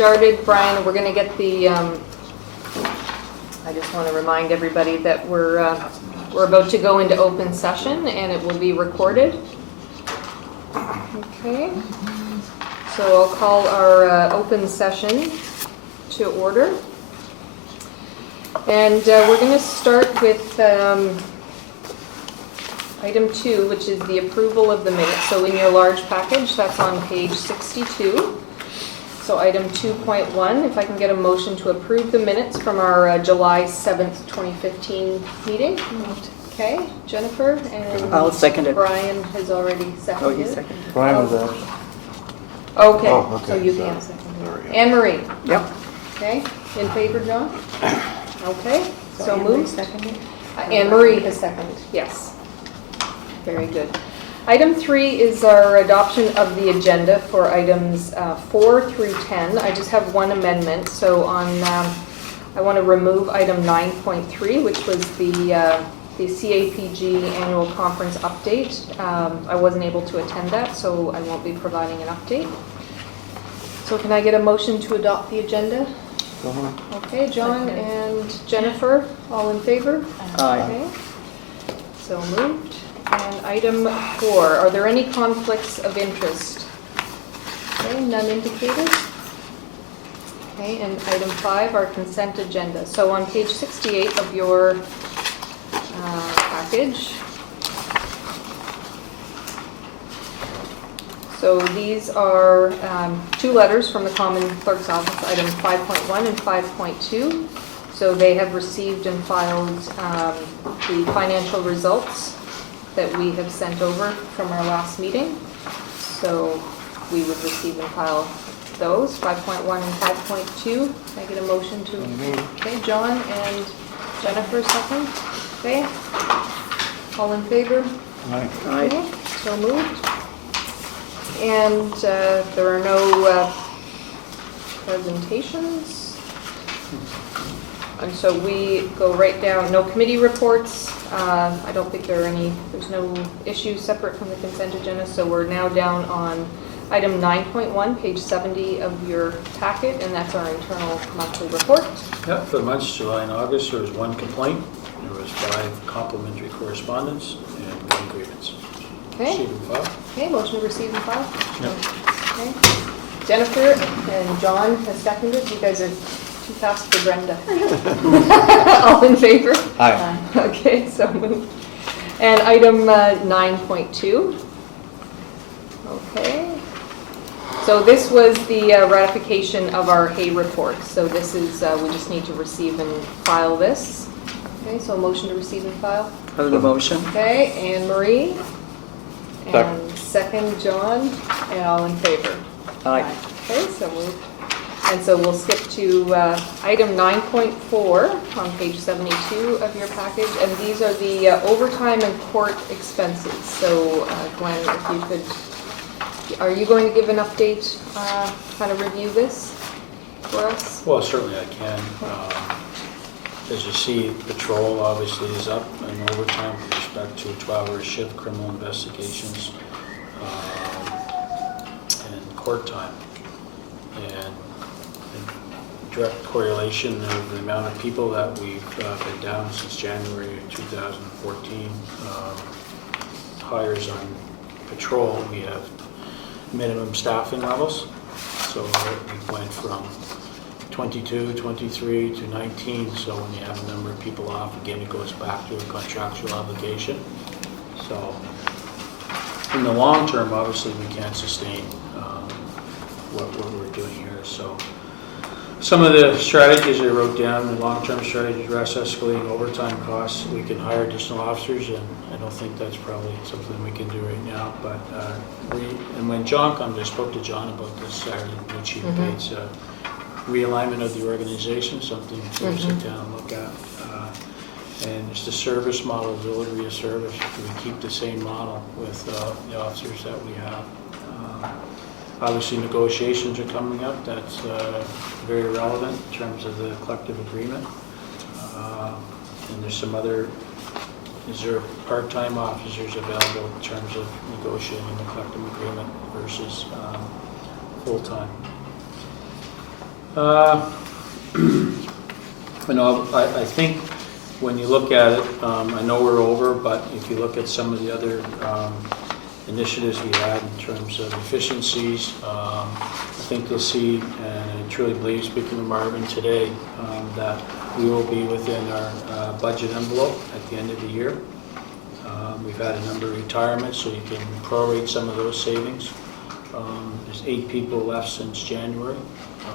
Started, Brian. We're going to get the. I just want to remind everybody that we're about to go into open session, and it will be recorded. Okay. So I'll call our open session to order, and we're going to start with item 2, which is the approval of the minutes. So in your large package, that's on page 62. So item 2.1, if I can get a motion to approve the minutes from our July 7th, 2015 meeting. Okay, Jennifer, and I'll second it. Brian has already seconded. Oh, he seconded. Brian was out. Okay, Oh, okay, so you sorry. can second it. Sorry. Anne Marie, Yep. okay, in favor, John? Okay, so Anne Marie moved. seconded? Anne Marie has seconded, yes. Very good. Item 3 is our adoption of the agenda for items 4 through 10. I just have one amendment. So on, I want to remove item 9.3, which was the CAPG annual conference update. I wasn't able to attend that, so I won't be providing an update. So can I get a motion to adopt the agenda? Go on. Okay, John and Jennifer, all in favor? Aye. Okay. So moved. And item 4, are there any conflicts of interest? Okay, none indicated. Okay, and item 5, our consent agenda. So on page 68 of your package, so these are 2 letters from the Common Clerk's Office, item 5.1 and 5.2. So they have received and filed the financial results that we have sent over from our last meeting. So we would receive and file those, 5.1 and 5.2. Can I get a motion to? Okay, John and Jennifer second. Okay. All in favor? Aye. Aye. Okay, so moved. And there are no presentations. And so we go right down, no committee reports. I don't think there's no issues separate from the consent agenda. So we're now down on item 9.1, page 70 of your packet, and that's our internal monthly report. Yep, for the months July and August, there was 1 complaint, there was 5 complimentary correspondence, and 1 grievance. Okay. Receive and file. Okay, motion to receive and file. Yep. Okay. Jennifer and John has seconded. You guys are too fast for Brenda. All in favor? Aye. Okay, so moved. And item 9.2. Okay. So this was the ratification of our Hay report. So this is, we just need to receive and file this. Okay, so a motion to receive and file. Have the motion? Okay, Anne Marie. Second. And second, John. And all in favor? Aye. Okay, so moved. And so we'll skip to item 9.4 on page 72 of your package. And these are the overtime and court expenses. So Glenn, if you could, are you going to give an update, kind of review this for us? Well, certainly I can. As you see, patrol obviously is up in overtime with respect to a 12-hour shift, criminal investigations, and court time. And direct correlation of the amount of people that we've been down since January of 2014. Hires on patrol, we have minimum staffing levels. So we went from 22, 23 to 19. So when you have a number of people off, again, it goes back to a contractual obligation. So in the long term, obviously, we can't sustain what we're doing here. So some of the strategies I wrote down, the long-term strategies, are escalating overtime costs. We can hire additional officers, and I don't think that's probably something we can do right now. But and when John comes, I spoke to John about this Saturday, which he debates realignment of the organization, something to sit down and look at. And it's the service model, delivery of service. Do we keep the same model with the officers that we have? Obviously, negotiations are coming up. That's very relevant in terms of the collective agreement. And there's some other, is there part-time officers available in terms of negotiating the collective agreement versus full-time? I think when you look at it, I know we're over, but if you look at some of the other initiatives we had in terms of efficiencies, I think you'll see, and I truly believe, speaking to Marvin today, that we will be within our budget envelope at the end of the year. We've had a number of retirements, so you can prorate some of those savings. There's 8 people left since January,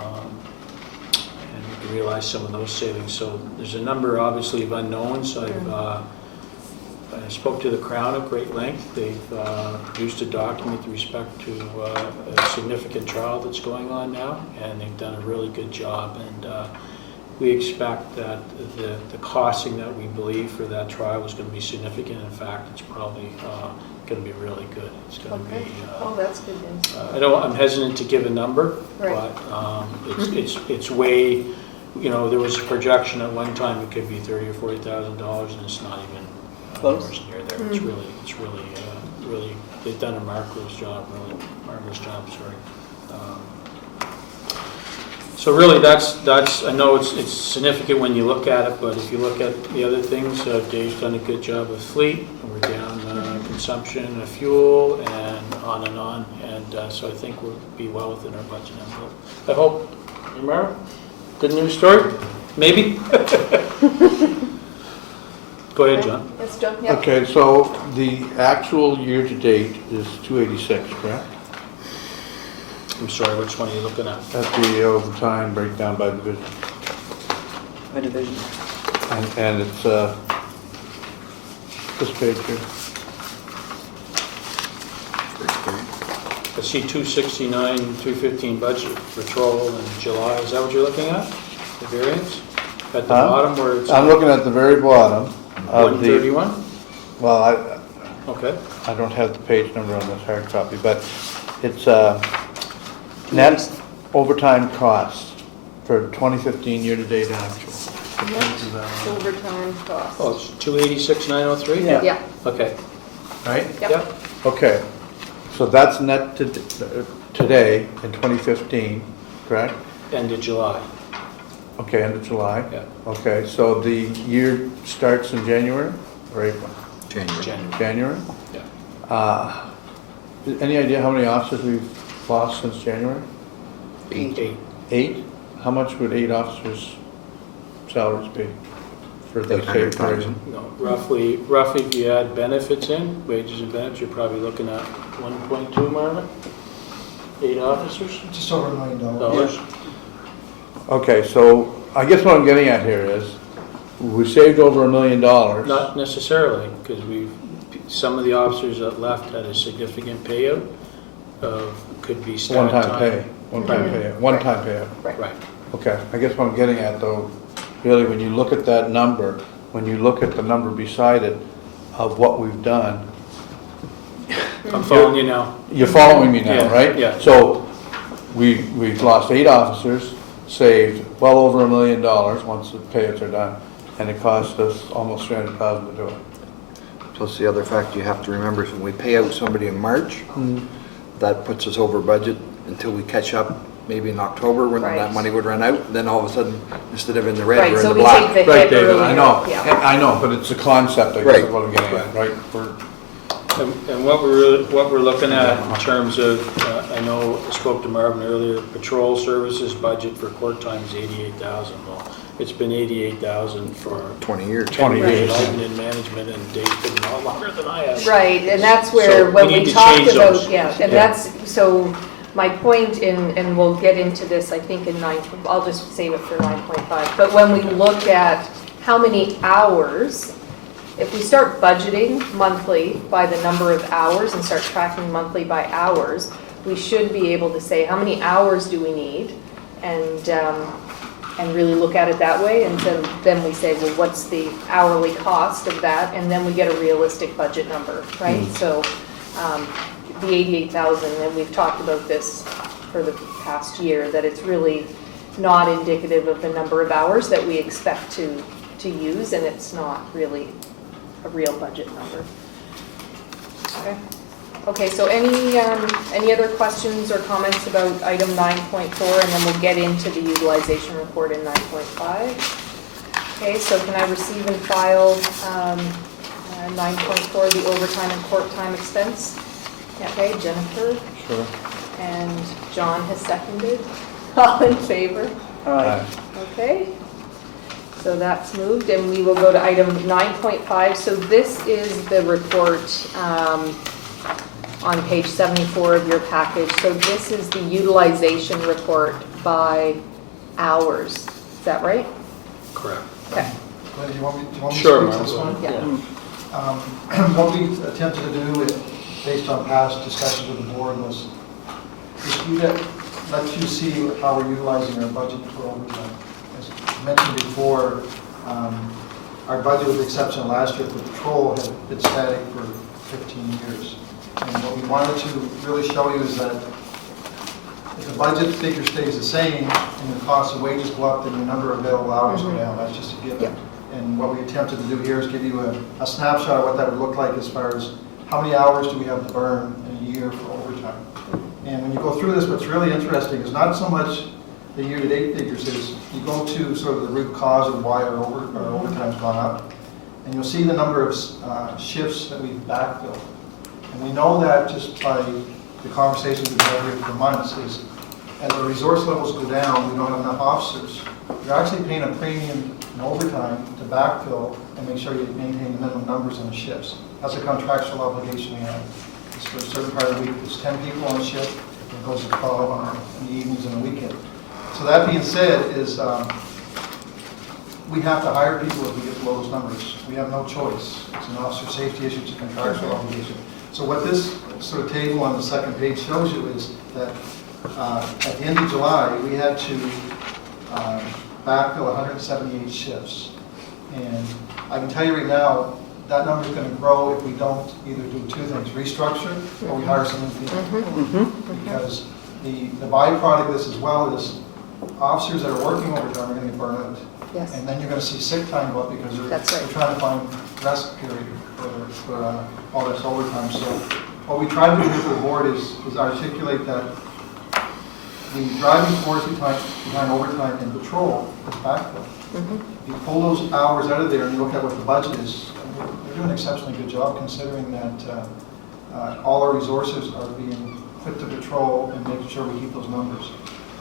and we can realize some of those savings. So there's a number, obviously, of unknowns. I spoke to the Crown at great length. They've produced a document with respect to a significant trial that's going on now, and they've done a really good job. And we expect that the costing that we believe for that trial is going to be significant. In fact, it's probably going to be really good. It's going to be. Oh, that's good news. I'm hesitant to give a number, Right. but it's way. You know, there was a projection at one time it could be $30,000 or $40,000, and it's not even Close. near there. It's really. They've done a marvelous job. Sorry. So really, that's. I know it's significant when you look at it, but if you look at the other things, Dave's done a good job with fleet. We're down consumption of fuel and on, and so I think we'll be well within our budget envelope. I hope. Remember, good news story, maybe. Go ahead, John. Yes, John? Yeah. Okay, so the actual year-to-date is 286, correct? I'm sorry, which one are you looking at? That's the overtime breakdown by division. By division. And it's this page here. I see 269, 315 budget patrol in July. Is that what you're looking at? The variance? At the bottom where it's I'm looking at the very bottom of the, 131? well, Okay. I don't have the page number on this hard copy, but it's net overtime costs for 2015 year-to-date actual. Overtime cost. Oh, it's 286,903? Yeah. Yeah. Okay. Right? Yep. Okay, so that's net today in 2015, correct? End of July. Okay, end of July? Yeah. Okay, so the year starts in January or April? January. January? Yeah. Any idea how many officers we've lost since January? 8. 8? How much would 8 officers' salaries be for the same period? No, roughly, if you add benefits in, wages and benefits, you're probably looking at 1.2, Marvin? 8 officers? Just over $1 million. Dollars? Okay, so I guess what I'm getting at here is, we saved over $1 million. Not necessarily, because some of the officers that left had a significant payout of, could be stat One-time time. pay, one-time payout, one-time payout. Right. Okay, I guess what I'm getting at though, really, when you look at that number, when you look at the number beside it of what we've done, I'm following you now. you're following me now, Yeah, right? yeah. So we've lost 8 officers, saved well over $1 million once the payouts are done, and it cost us almost $300,000 to do it. Plus the other fact you have to remember is when we pay out somebody in March, that puts us over budget until we catch up maybe in October when Right. that money would run out. Then all of a sudden, instead of in the red, Right, we're in so the we black. take the Right, hit David, earlier. I know, Yeah. I know, but it's a concept, I guess, Right. is what I'm getting at, right? And what we're looking at in terms of, I know I spoke to Marvin earlier, patrol services budget for court time is 88,000. Well, it's been 88,000 for 20 years. 20 years. I've been in management, and Dave's been a lot longer than I have. Right, and that's So where, we when need we to talked change about, those. yeah, and Yeah. that's, so my point in, and we'll get into this, I think in 9, I'll just save it for 9.5, but when we look at how many hours, if we start budgeting monthly by the number of hours and start tracking monthly by hours, we should be able to say, how many hours do we need? And really look at it that way, and then we say, well, what's the hourly cost of that? And then we get a realistic budget number, right? So the 88,000, and we've talked about this for the past year, that it's really not indicative of the number of hours that we expect to use, and it's not really a real budget number. Okay. Okay, so any other questions or comments about item 9.4, and then we'll get into the utilization report in 9.5. Okay, so can I receive and file 9.4, the overtime and court time expense? Okay, Jennifer Sure. and John has seconded. All in favor? Aye. Okay, so that's moved, and we will go to item 9.5. So this is the report on page 74 of your package. So this is the utilization report by hours. Is that right? Correct. Okay. Glenn, do you want me to Sure, speak to this Mark. one? Yeah. What we attempted to do, based on past discussions with the board, was let you see how we're utilizing our budget for overtime. As mentioned before, our budget, with the exception of last year for patrol, had been static for 15 years. And what we wanted to really show you is that if the budget figure stays the same and the cost of wages go up, then the number of available hours go down. That's just a given. Yep. And what we attempted to do here is give you a snapshot of what that would look like as far as how many hours do we have to burn in a year for overtime. And when you go through this, what's really interesting is not so much the year-to-date figures, is you go to sort of the root cause of why our overtime's gone up, and you'll see the number of shifts that we've backfilled. And we know that just by the conversations we've had here for months is, as the resource levels go down, we don't have enough officers. You're actually paying a premium in overtime to backfill and make sure you maintain the minimum numbers on the shifts. That's a contractual obligation we have. It's for a certain part of the week, there's 10 people on shift, it goes to 12 in the evenings and the weekend. So that being said, is we have to hire people if we get below those numbers. We have no choice. It's an officer safety issue, it's a contractual obligation. So what this sort of table on the second page shows you is that at the end of July, we had to backfill 178 shifts. And I can tell you right now, that number is going to grow if we don't either do two things, restructure or we hire some new people. Because the byproduct of this as well is officers that are working overtime are going to get burned out. Yes. And then you're going to see sick time go up because That's right. they're trying to find rest period for all this overtime. So what we try to do with the board is articulate that the driving force behind overtime and patrol is backfill. You pull those hours out of there and you look at what the budget is, we're doing an exceptionally good job considering that all our resources are being put to patrol and making sure we keep those numbers.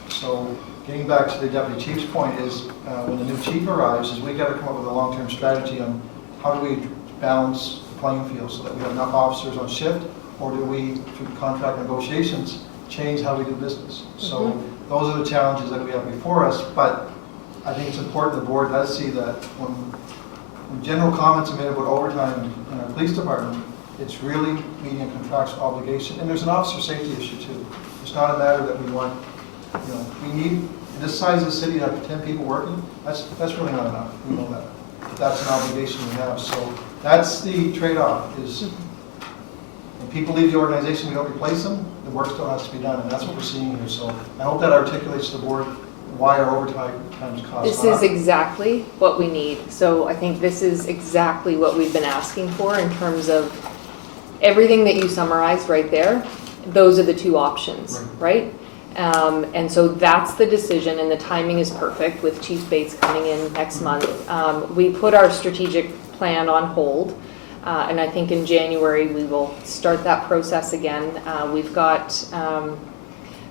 So getting back to the deputy chief's point is when the new chief arrives is we got to come up with a long-term strategy on how do we balance the playing field so that we have enough officers on shift, or do we, through contract negotiations, change how we do business. So those are the challenges that we have before us, but I think it's important the board does see that when general comments are made about overtime in our police department, it's really meeting a contractual obligation. And there's an officer safety issue too. It's not a matter that we want, we need, in this size of the city, to have 10 people working, that's really not enough. We know that. But that's an obligation we have. So that's the trade-off is when people leave the organization, we don't replace them, the work still has to be done. And that's what we're seeing here. So I hope that articulates to the board why our overtime costs. This is exactly what we need. So I think this is exactly what we've been asking for in terms of everything that you summarized right there. Those are the two options, right? And so that's the decision, and the timing is perfect with Chief Bates coming in next month. We put our strategic plan on hold, and I think in January we will start that process again. We've got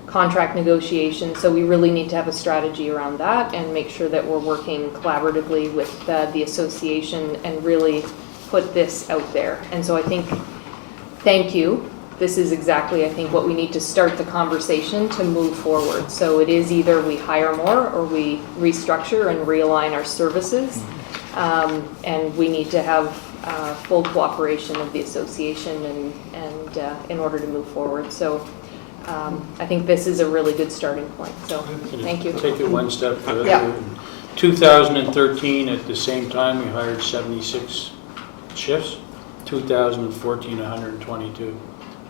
contract negotiations, so we really need to have a strategy around that and make sure that we're working collaboratively with the association and really put this out there. And so I think, thank you. This is exactly, I think, what we need to start the conversation to move forward. So it is either we hire more or we restructure and realign our services. And we need to have full cooperation of the association and in order to move forward. So I think this is a really good starting point. So thank you. Take it one step further. Yeah. In 2013, at the same time, we hired 76 shifts. 2014, 122.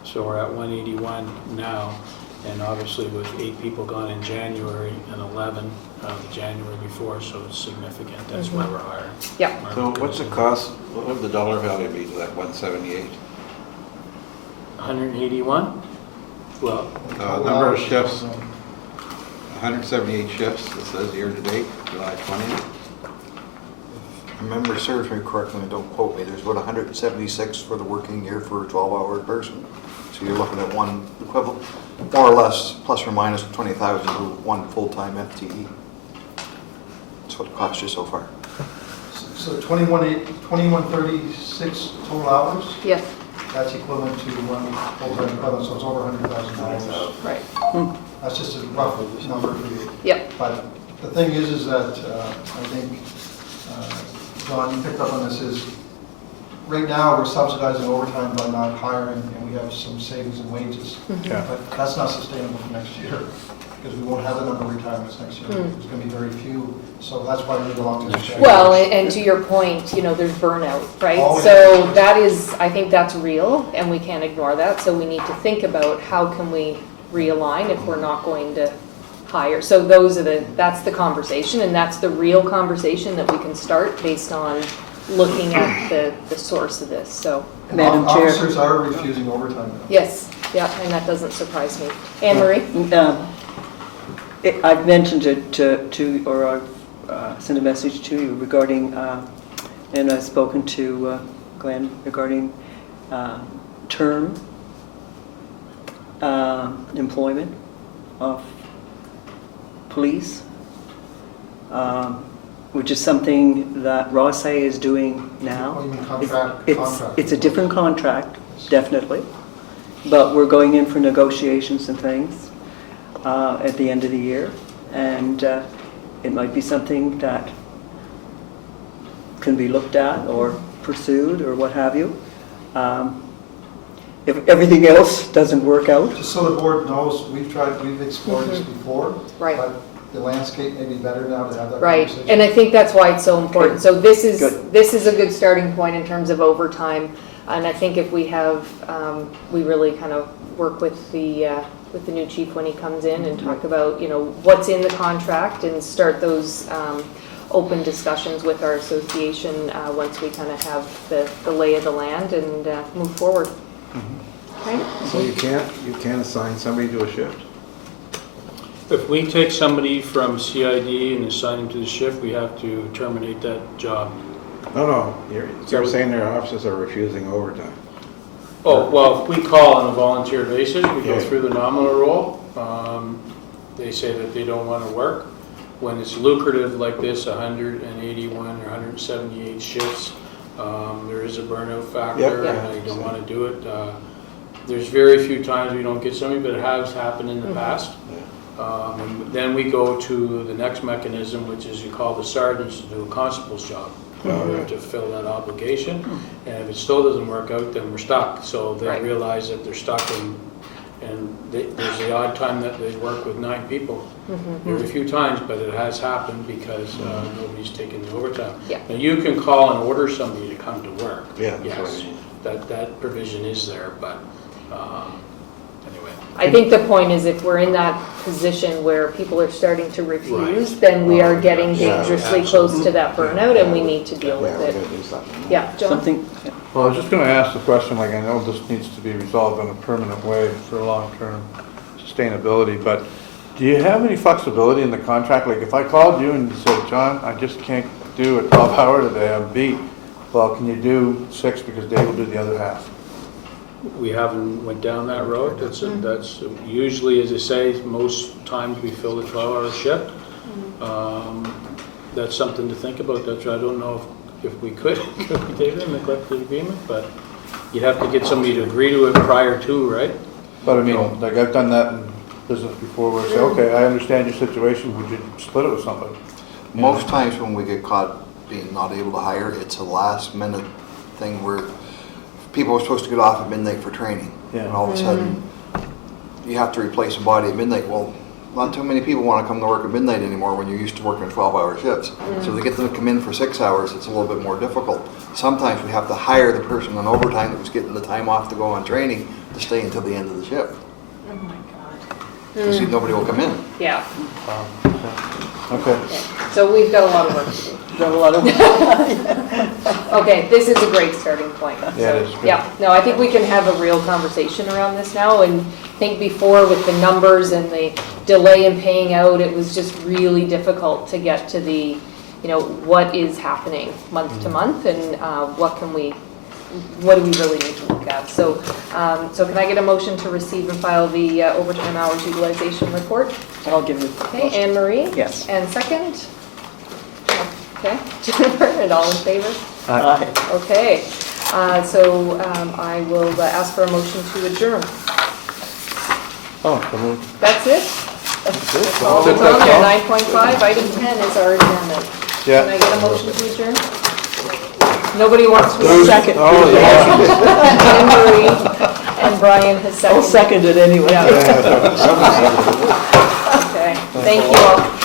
So we're at 181 now, and obviously with 8 people gone in January and 11 the January before, so it's significant. That's why we're hiring. Yeah. So what's the cost, what would the dollar value be to that 178? 181? Well, Number of shifts, 178 shifts, it says year-to-date, July 20th. If memory serves me correctly, and don't quote me, there's about 176 for the working year for a 12-hour person. So you're looking at one equivalent, more or less, plus or minus 20,000 to one full-time FTE. That's what it cost you so far. So 2136 total hours, Yes, that's equivalent to one full-time equivalent, so it's over $100,000. right. That's just a rough number for you. Yep, But the thing is that I think, John, you picked up on this, is right now we're subsidizing overtime by not hiring, and we have some savings in wages. Yeah. But that's not sustainable for next year, because we won't have the number of retirements next year. There's going to be very few, so that's why we need a long-term strategy. well, and to your point, you know, there's burnout, right? Always. So that is, I think that's real, and we can't ignore that, so we need to think about how can we realign if we're not going to hire. So that's the conversation, and that's the real conversation that we can start based on looking at the source of this, so. And Madam Chair. officers are refusing overtime now. Yes, yeah, and that doesn't surprise me. Anne Marie? I've mentioned it to or I've sent a message to you regarding, and I've spoken to Glenn regarding term employment of police, which is something that Rossay is doing now. Oh, you mean contract? It's a different contract, definitely, but we're going in for negotiations and things at the end of the year, and it might be something that can be looked at or pursued or what have you. If everything else doesn't work out. Just so the board knows, we've explored this before. Right. But the landscape may be better now to have that Right, conversation. and I think that's why it's so important. So this is Good. a good starting point in terms of overtime, and I think if we have, we really kind of work with the new chief when he comes in and talk about, you know, what's in the contract and start those open discussions with our association once we kind of have the lay of the land and move forward. Okay? So you can't assign somebody to a shift? if we take somebody from CID and assign them to the shift, we have to terminate that job. No, you're saying their officers are refusing overtime. Oh, well, if we call on a volunteer basis, we go Yeah. through the nominal roll. They say that they don't want to work. When it's lucrative like this, 181 or 178 shifts, there is a burnout factor, Yep. and I don't want to do it. There's very few times we don't get somebody, but it has happened in the past. And then we go to the next mechanism, which is you call the sergeants to do a constable's job in order to fill that obligation. And if it still doesn't work out, then we're stuck. So they Right. realize that they're stuck, and there's the odd time that they work with 9 people. Very few times, but it has happened because nobody's taken the overtime. Yeah. Now, you can call and order somebody to come to work. Yeah, that's what I Yes, mean. that provision is there, but anyway. I think the point is if we're in that position where people are starting to refuse, Right. then we are getting Yeah, dangerously close to that burnout and we need to deal Yeah, with we're it. gonna do something. Yeah, John? Something, Well, I was just gonna ask the question, like, I know this needs to be resolved in a permanent way for long-term sustainability, but do you have any flexibility in the contract? Like, if I called you and you said, John, I just can't do a 12-hour today, I'm beat. Well, can you do 6 because Dave will do the other half? We haven't went down that road. That's usually, as I say, most times we fill the 12-hour shift. That's something to think about. That's I don't know if we could take it in the collective agreement, but you'd have to get somebody to agree to it prior to, right? But I mean, like, I've done that in business before where I say, okay, I understand your situation, would you split it with somebody? Most times when we get caught being not able to hire, it's a last minute thing where people are supposed to get off at midnight for training. Yeah. And all of a sudden, you have to replace a body at midnight. Well, not too many people want to come to work at midnight anymore when you're used to working 12-hour shifts. So to get them to come in for 6 hours, it's a little bit more difficult. Sometimes we have to hire the person on overtime that was getting the time off to go on training to stay until the end of the shift. Oh my God. Because nobody will come in. Yeah, Okay. so we've got a lot of work to do. got a lot of Okay, this is a great starting point. Yeah, it So, is good. Yeah, no, I think we can have a real conversation around this now, and I think before with the numbers and the delay in paying out, it was just really difficult to get to the, what is happening month to month, and what do we really need to look at? So, can I get a motion to receive and file the overtime hours utilization report? I'll give you. Okay, Anne Marie? Yes. And second? Okay, Jennifer, and all in favor? Aye. Okay, so I will ask for a motion to adjourn. Oh, so moved. That's it? That's all that's on there, 9.5, item 10 is our adjournment. Yeah. Can I get a motion to adjourn? Nobody wants to second. Oh, the motion. Anne Marie and Brian has I'll seconded. second it anyway. Okay, thank you all.